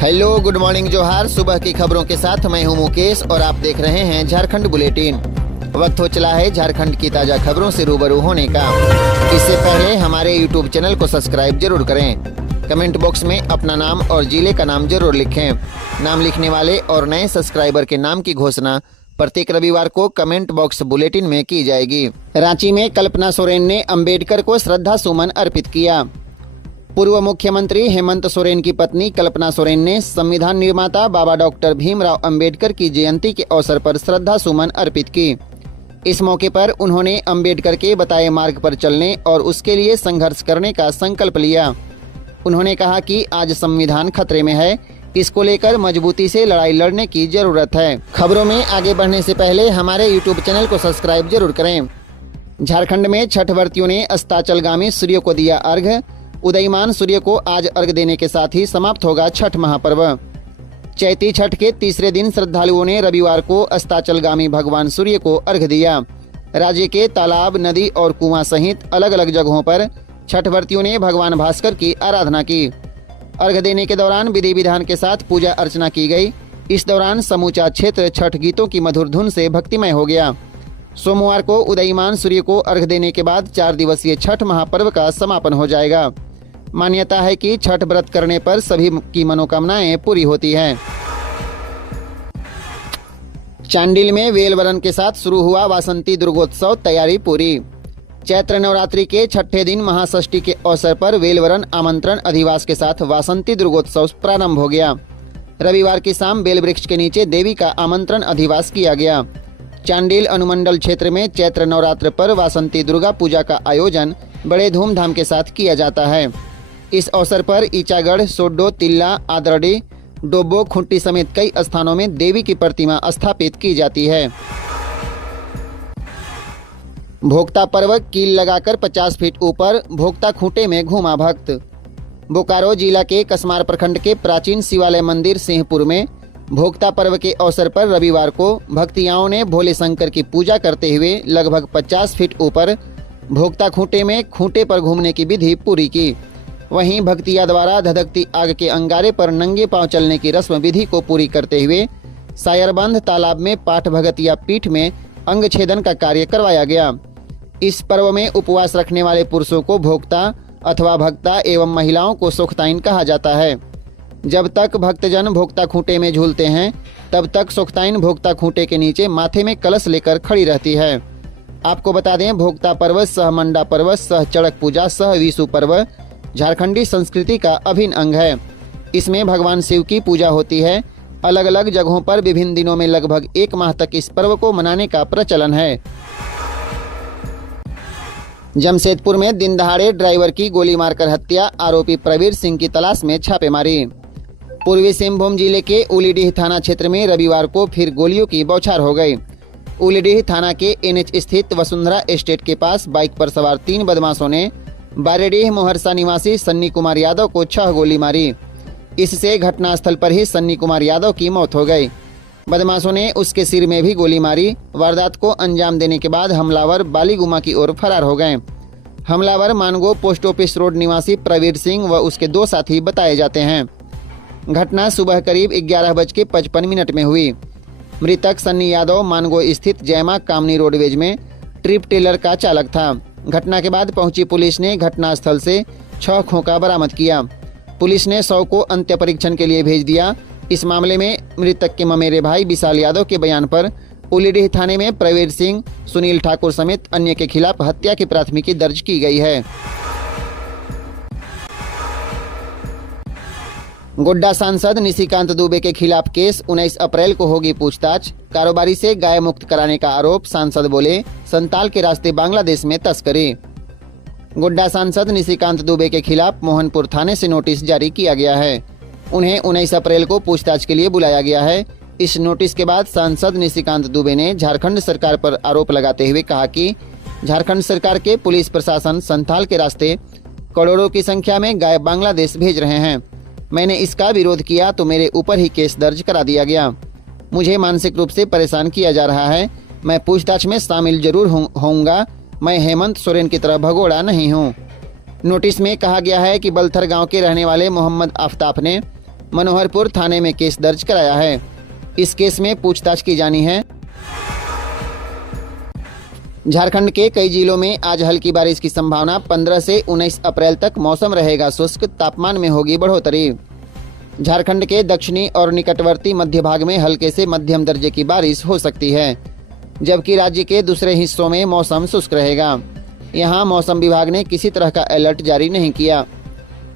Hello, good morning, जोहार। सुबह की खबरों के साथ मैं हूं मुकेश और आप देख रहे हैं झारखंड बुलेटिन। वक्त हो चला है झारखंड की ताजा खबरों से रूबरू होने का। इससे पहले हमारे यूट्यूब चैनल को सब्सक्राइब जरूर करें। कमेंट बॉक्स में अपना नाम और जिले का नाम जरूर लिखें। नाम लिखने वाले और नए सब्सक्राइबर के नाम की घोषणा प्रत्येक रविवार को कमेंट बॉक्स बुलेटिन में की जाएगी। रांची में कल्पना सोरेन ने अंबेडकर को श्रद्धा सुमन अर्पित किया। पूर्व मुख्यमंत्री हेमंत सोरेन की पत्नी कल्पना सोरेन ने संविधान निर्माता बाबा डॉक्टर भीमराव अंबेडकर की जयंती के अवसर पर श्रद्धा सुमन अर्पित की। इस मौके पर उन्होंने अंबेडकर के बताए मार्ग पर चलने और उसके लिए संघर्ष करने का संकल्प लिया। उन्होंने कहा कि आज संविधान खतरे में है, इसको लेकर मजबूती से लड़ाई लड़ने की जरूरत है। खबरों में आगे बढ़ने से पहले हमारे यूट्यूब चैनल को सब्सक्राइब जरूर करें। झारखंड में छठ व्रतियों ने अस्ताचलगामी सूर्य को दिया अर्घ्य। उदयमान सूर्य को आज अर्घ देने के साथ ही समाप्त होगा छठ महापर्व। चैती छठ के तीसरे दिन श्रद्धालुओं ने रविवार को अस्ताचलगामी भगवान सूर्य को अर्घ दिया। राज्य के तालाब, नदी और कुआं सहित अलग अलग जगहों पर छठ व्रतियों ने भगवान भास्कर की आराधना की। अर्घ देने के दौरान विधि विधान के साथ पूजा अर्चना की गई। इस दौरान समूचा क्षेत्र छठ गीतों की मधुर धुन से भक्तिमय हो गया। सोमवार को उदयमान सूर्य को अर्घ देने के बाद 4 दिवसीय छठ महापर्व का समापन हो जाएगा। मान्यता है कि छठ व्रत करने पर सभी की मनोकामनाएं पूरी होती हैं। चांडिल में वेलवरण के साथ शुरू हुआ वासंती दुर्गोत्सव, तैयारी पूरी। चैत्र नवरात्रि के छठे दिन महाषष्ठी के अवसर पर वेलवरण आमंत्रण अधिवास के साथ वासंती दुर्गोत्सव प्रारंभ हो गया। रविवार की शाम बेल वृक्ष के नीचे देवी का आमंत्रण अधिवास किया गया। चांडिल अनुमंडल क्षेत्र में चैत्र नवरात्र पर वासंती दुर्गा पूजा का आयोजन बड़े धूमधाम के साथ किया जाता है। इस अवसर पर ईचागढ़, सोड्डो, तिल्ला, आदरडी, डोबो, खुंटी समेत कई स्थानों में देवी की प्रतिमा स्थापित की जाती है। भोक्ता पर्व कील लगाकर 50 फीट ऊपर भोक्ता खूंटे में घूमा भक्त। बोकारो जिला के कसमार प्रखंड के प्राचीन शिवालय मंदिर सिंहपुर में भोक्ता पर्व के अवसर पर रविवार को भक्तियाओं ने भोले शंकर की पूजा करते हुए लगभग 50 फीट ऊपर भोक्ता खूंटे में खूंटे पर घूमने की विधि पूरी की। वहीं भक्तिया द्वारा धधकती आग के अंगारे पर नंगे पांव चलने की रस्म विधि को पूरी करते हुए सायरबंद तालाब में पाठ भगतिया पीठ में अंग छेदन का कार्य करवाया गया। इस पर्व में उपवास रखने वाले पुरुषों को भोक्ता अथवा भक्ता एवं महिलाओं को सोख्ताइन कहा जाता है। जब तक भक्तजन भोक्ता खूंटे में झूलते हैं तब तक सोख्ताइन भोक्ता खूंटे के नीचे माथे में कलश लेकर खड़ी रहती है। आपको बता दें, भोक्ता पर्व सह मंडा पर्व सह चड़क पूजा सह विशु पर्व झारखंडी संस्कृति का अभिन्न अंग है। इसमें भगवान शिव की पूजा होती है। अलग अलग जगहों पर विभिन्न दिनों में लगभग 1 माह तक इस पर्व को मनाने का प्रचलन है। जमशेदपुर में दिन दहाड़े ड्राइवर की गोली मारकर हत्या, आरोपी प्रवीर सिंह की तलाश में छापेमारी। पूर्वी सिंहभूम जिले के उलीडीह थाना क्षेत्र में रविवार को फिर गोलियों की बौछार हो गई। उलीडीह थाना के NH स्थित वसुंधरा एस्टेट के पास बाइक पर सवार 3 बदमाशों ने बारेडीह मोहरसा निवासी सन्नी कुमार यादव को 6 गोली मारी। इससे घटनास्थल पर ही सन्नी कुमार यादव की मौत हो गई। बदमाशों ने उसके सिर में भी गोली मारी। वारदात को अंजाम देने के बाद हमलावर बालीगुमा की ओर फरार हो गए। हमलावर मानगो पोस्ट ऑफिस रोड निवासी प्रवीर सिंह व उसके 2 साथी बताए जाते हैं। घटना सुबह करीब 11:55 में हुई। मृतक सन्नी यादव मानगो स्थित जयमा कामनी रोडवेज में ट्रिप टेलर का चालक था। घटना के बाद पहुंची पुलिस ने घटनास्थल से 6 खोखा बरामद किया। पुलिस ने 100 को अंत्य परीक्षण के लिए भेज दिया। इस मामले में मृतक के ममेरे भाई विशाल यादव के बयान पर उलीडीह थाने में प्रवीर सिंह, सुनील ठाकुर समेत अन्य के खिलाफ हत्या की प्राथमिकी दर्ज की गई है। गोड्डा सांसद निशिकांत दुबे के खिलाफ केस, 19 अप्रैल को होगी पूछताछ। कारोबारी से गाय मुक्त कराने का आरोप, सांसद बोले संताल के रास्ते बांग्लादेश में तस्करी। गोड्डा सांसद निशिकांत दुबे के खिलाफ मोहनपुर थाने से नोटिस जारी किया गया है। उन्हें 19 अप्रैल को पूछताछ के लिए बुलाया गया है। इस नोटिस के बाद सांसद निशिकांत दुबे ने झारखंड सरकार पर आरोप लगाते हुए कहा कि झारखंड सरकार के पुलिस प्रशासन संथाल के रास्ते करोड़ों की संख्या में गाय बांग्लादेश भेज रहे हैं। मैंने इसका विरोध किया तो मेरे ऊपर ही केस दर्ज करा दिया गया। मुझे मानसिक रूप से परेशान किया जा रहा है। मैं पूछताछ में शामिल जरूर होऊंगा। मैं हेमंत सोरेन की तरह भगोड़ा नहीं हूँ। नोटिस में कहा गया है कि बलथर गांव के रहने वाले मोहम्मद आफ्ताब ने मनोहरपुर थाने में केस दर्ज कराया है। इस केस में पूछताछ की जानी है। झारखंड के कई जिलों में आज हल्की बारिश की संभावना। 15 से 19 अप्रैल तक मौसम रहेगा शुष्क, तापमान में होगी बढ़ोतरी। झारखंड के दक्षिणी और निकटवर्ती मध्य भाग में हल्के से मध्यम दर्जे की बारिश हो सकती है, जबकि राज्य के दूसरे हिस्सों में मौसम शुष्क रहेगा। यहां मौसम विभाग ने किसी तरह का अलर्ट जारी नहीं किया।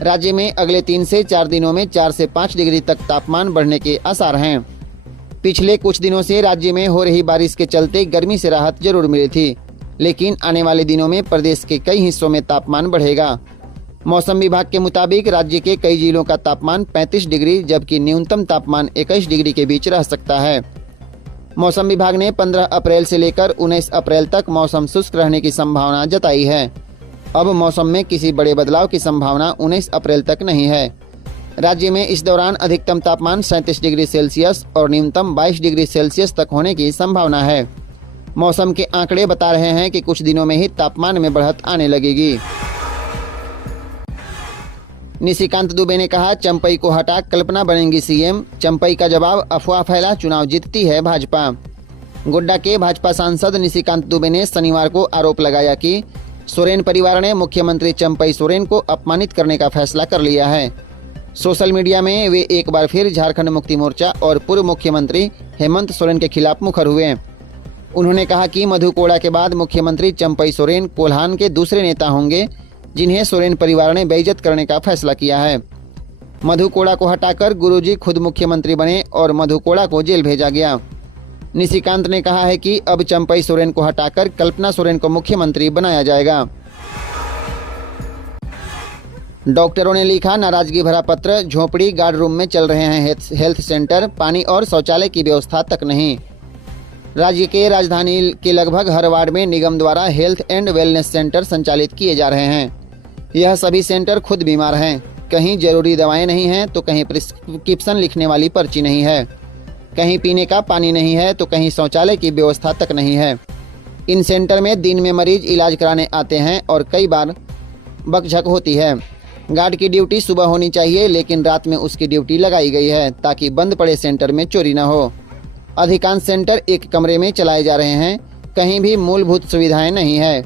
राज्य में अगले 3 से 4 दिनों में 4 से 5 डिग्री तक तापमान बढ़ने के आसार हैं। पिछले कुछ दिनों से राज्य में हो रही बारिश के चलते गर्मी से राहत जरूर मिली थी, लेकिन आने वाले दिनों में प्रदेश के कई हिस्सों में तापमान बढ़ेगा। मौसम विभाग के मुताबिक राज्य के कई जिलों का तापमान 35 डिग्री जबकि न्यूनतम तापमान 21 डिग्री के बीच रह सकता है। मौसम विभाग ने 15 अप्रैल से लेकर 19 अप्रैल तक मौसम शुष्क रहने की संभावना जताई है। अब मौसम में किसी बड़े बदलाव की संभावना 19 अप्रैल तक नहीं है। राज्य में इस दौरान अधिकतम तापमान 37 डिग्री सेल्सियस और न्यूनतम 22 डिग्री सेल्सियस तक होने की संभावना है। मौसम के आंकड़े बता रहे हैं कि कुछ दिनों में ही तापमान में बढ़त आने लगेगी। निशिकांत दुबे ने कहा, चंपई को हटा कल्पना बनेंगी सीएम। चंपई का जवाब, अफवाह फैला चुनाव जीतती है भाजपा। गोड्डा के भाजपा सांसद निशिकांत दुबे ने शनिवार को आरोप लगाया कि सोरेन परिवार ने मुख्यमंत्री चंपई सोरेन को अपमानित करने का फैसला कर लिया है। सोशल मीडिया में वे एक बार फिर झारखंड मुक्ति मोर्चा और पूर्व मुख्यमंत्री हेमंत सोरेन के खिलाफ मुखर हुए। उन्होंने कहा कि मधु कोड़ा के बाद मुख्यमंत्री चंपई सोरेन कोल्हान के दूसरे नेता होंगे जिन्हें सोरेन परिवार ने बेइज्जत करने का फैसला किया है। मधु कोड़ा को हटाकर गुरुजी खुद मुख्यमंत्री बने और मधु कोड़ा को जेल भेजा गया। निशिकांत ने कहा है कि अब चंपई सोरेन को हटाकर कल्पना सोरेन को मुख्यमंत्री बनाया जाएगा। डॉक्टरों ने लिखा नाराजगी भरा पत्र, झोपड़ी गार्ड रूम में चल रहे हैं हेल्थ सेंटर, पानी और शौचालय की व्यवस्था तक नहीं। राज्य के राजधानी के लगभग हर वार्ड में निगम द्वारा हेल्थ एंड वेलनेस सेंटर संचालित किए जा रहे हैं। यह सभी सेंटर खुद बीमार हैं। कहीं जरूरी दवाएं नहीं हैं तो कहीं प्रिस्क्रिप्शन लिखने वाली पर्ची नहीं है, कहीं पीने का पानी नहीं है तो कहीं शौचालय की व्यवस्था तक नहीं है। इन सेंटर में दिन में मरीज इलाज कराने आते हैं और कई बार बकझक होती है। गार्ड की ड्यूटी सुबह होनी चाहिए, लेकिन रात में उसकी ड्यूटी लगाई गई है ताकि बंद पड़े सेंटर में चोरी न हो। अधिकांश सेंटर एक कमरे में चलाए जा रहे हैं, कहीं भी मूलभूत सुविधाएं नहीं है।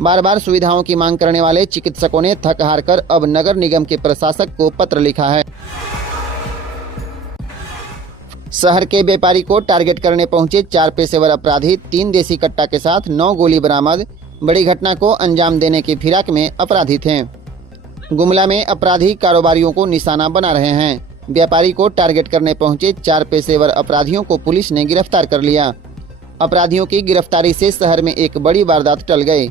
बार बार सुविधाओं की मांग करने वाले चिकित्सकों ने थक हार कर अब नगर निगम के प्रशासक को पत्र लिखा है। शहर के व्यापारी को टारगेट करने पहुंचे 4 पेशेवर अपराधी, 3 देसी कट्टा के साथ 9 गोली बरामद। बड़ी घटना को अंजाम देने की फिराक में अपराधी थे। गुमला में अपराधी कारोबारियों को निशाना बना रहे हैं। व्यापारी को टारगेट करने पहुंचे 4 पेशेवर अपराधियों को पुलिस ने गिरफ्तार कर लिया। अपराधियों की गिरफ्तारी से शहर में एक बड़ी वारदात टल गई।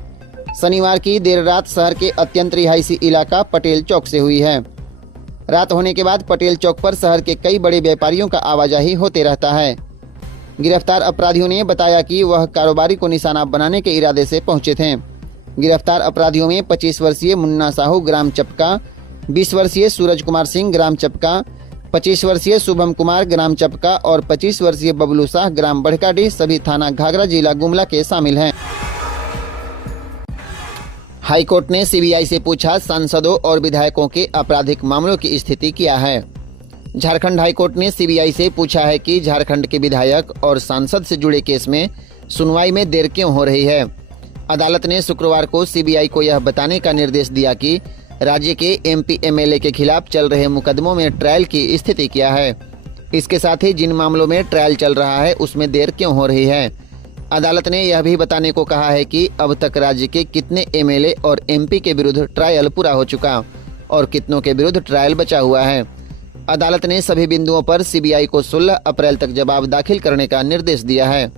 शनिवार की देर रात शहर के अत्यंत रिहायशी इलाका पटेल चौक से हुई है। रात होने के बाद पटेल चौक पर शहर के कई बड़े व्यापारियों का आवाजाही होते रहता है। गिरफ्तार अपराधियों ने बताया कि वह कारोबारी को निशाना बनाने के इरादे से पहुंचे थे। गिरफ्तार अपराधियों में 25 वर्षीय मुन्ना साहू ग्राम चपका, 20 वर्षीय सूरज कुमार सिंह ग्राम चपका, 25 वर्षीय शुभम कुमार ग्राम चपका और 25 वर्षीय बबलू शाह ग्राम बड़काडीह सभी थाना घाघरा जिला गुमला के शामिल हैं। हाईकोर्ट ने सीबीआई से पूछा, सांसदों और विधायकों के आपराधिक मामलों की स्थिति क्या है। झारखंड हाईकोर्ट ने सीबीआई से पूछा है कि झारखंड के विधायक और सांसद से जुड़े केस में सुनवाई में देर क्यों हो रही है। अदालत ने शुक्रवार को सीबीआई को यह बताने का निर्देश दिया कि राज्य के एमपी एमएलए के खिलाफ चल रहे मुकदमों में ट्रायल की स्थिति क्या है। इसके साथ ही जिन मामलों में ट्रायल चल रहा है उसमें देर क्यों हो रही है। अदालत ने यह भी बताने को कहा है कि अब तक राज्य के कितने एमएलए और एमपी के विरुद्ध ट्रायल पूरा हो चुका और कितनों के विरुद्ध ट्रायल बचा हुआ है। अदालत ने सभी बिंदुओं पर सीबीआई को 16 अप्रैल तक जवाब दाखिल करने का निर्देश दिया है।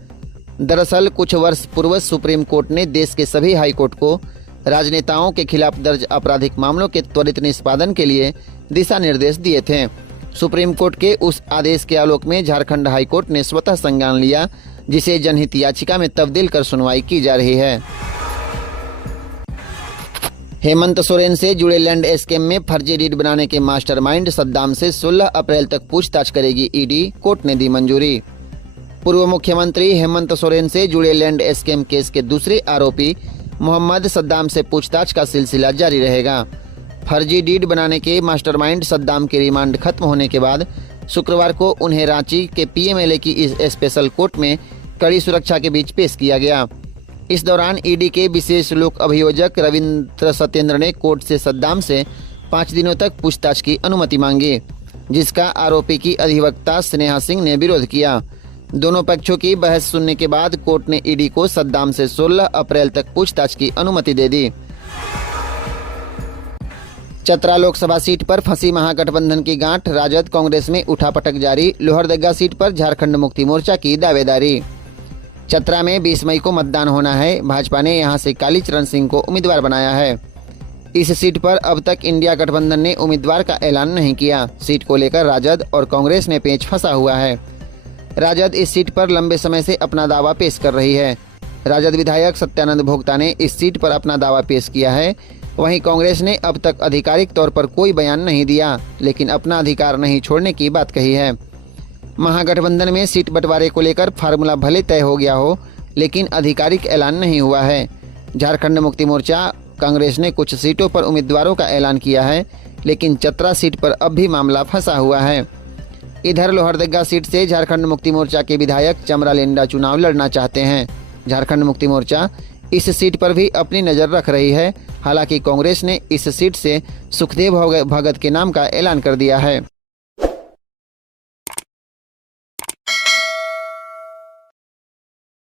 दरअसल कुछ वर्ष पूर्व सुप्रीम कोर्ट ने देश के सभी हाई कोर्ट को राजनेताओं के खिलाफ दर्ज आपराधिक मामलों के त्वरित निष्पादन के लिए दिशा निर्देश दिए थे। सुप्रीम कोर्ट के उस आदेश के आलोक में झारखंड हाई कोर्ट ने स्वतः संज्ञान लिया, जिसे जनहित याचिका में तब्दील कर सुनवाई की जा रही है। हेमंत सोरेन से जुड़े लैंड स्कैम में फर्जी डीड बनाने के मास्टरमाइंड सद्दाम से 16 अप्रैल तक पूछताछ करेगी ईडी, कोर्ट ने दी मंजूरी। पूर्व मुख्यमंत्री हेमंत सोरेन से जुड़े लैंड स्कैम केस के दूसरे आरोपी मोहम्मद सद्दाम से पूछताछ का सिलसिला जारी रहेगा। फर्जी डीड बनाने के मास्टरमाइंड सद्दाम की रिमांड खत्म होने के बाद शुक्रवार को उन्हें रांची के पीएमएलए की इस स्पेशल कोर्ट में कड़ी सुरक्षा के बीच पेश किया गया। इस दौरान ईडी के विशेष लोक अभियोजक रविंद्र सत्येंद्र ने कोर्ट से सद्दाम से 5 दिनों तक पूछताछ की अनुमति मांगी, जिसका आरोपी की अधिवक्ता स्नेहा सिंह ने विरोध किया। दोनों पक्षों की बहस सुनने के बाद कोर्ट ने ईडी को सद्दाम से 16 अप्रैल तक पूछताछ की अनुमति दे दी। चतरा लोकसभा सीट पर फंसी महागठबंधन की गांठ, राजद कांग्रेस में उठापटक जारी। लोहरदगा सीट पर झारखंड मुक्ति मोर्चा की दावेदारी। चतरा में 20 मई को मतदान होना है। भाजपा ने यहां से कालीचरण सिंह को उम्मीदवार बनाया है। इस सीट पर अब तक इंडिया गठबंधन ने उम्मीदवार का ऐलान नहीं किया। सीट को लेकर राजद और कांग्रेस में पेंच फंसा हुआ है। राजद इस सीट पर लंबे समय से अपना दावा पेश कर रही है। राजद विधायक सत्यानंद भोक्ता ने इस सीट पर अपना दावा पेश किया है। वहीं कांग्रेस ने अब तक आधिकारिक तौर पर कोई बयान नहीं दिया, लेकिन अपना अधिकार नहीं छोड़ने की बात कही है। महागठबंधन में सीट बंटवारे को लेकर फार्मूला भले तय हो गया हो, लेकिन आधिकारिक ऐलान नहीं हुआ है। झारखंड मुक्ति मोर्चा कांग्रेस ने कुछ सीटों पर उम्मीदवारों का ऐलान किया है, लेकिन चतरा सीट पर अब भी मामला फंसा हुआ है। इधर लोहरदगा सीट से झारखंड मुक्ति मोर्चा के विधायक चमरा लेंडा चुनाव लड़ना चाहते हैं। झारखंड मुक्ति मोर्चा इस सीट पर भी अपनी नज़र रख रही है। हालांकि कांग्रेस ने इस सीट से सुखदेव भगत के नाम का ऐलान कर दिया है।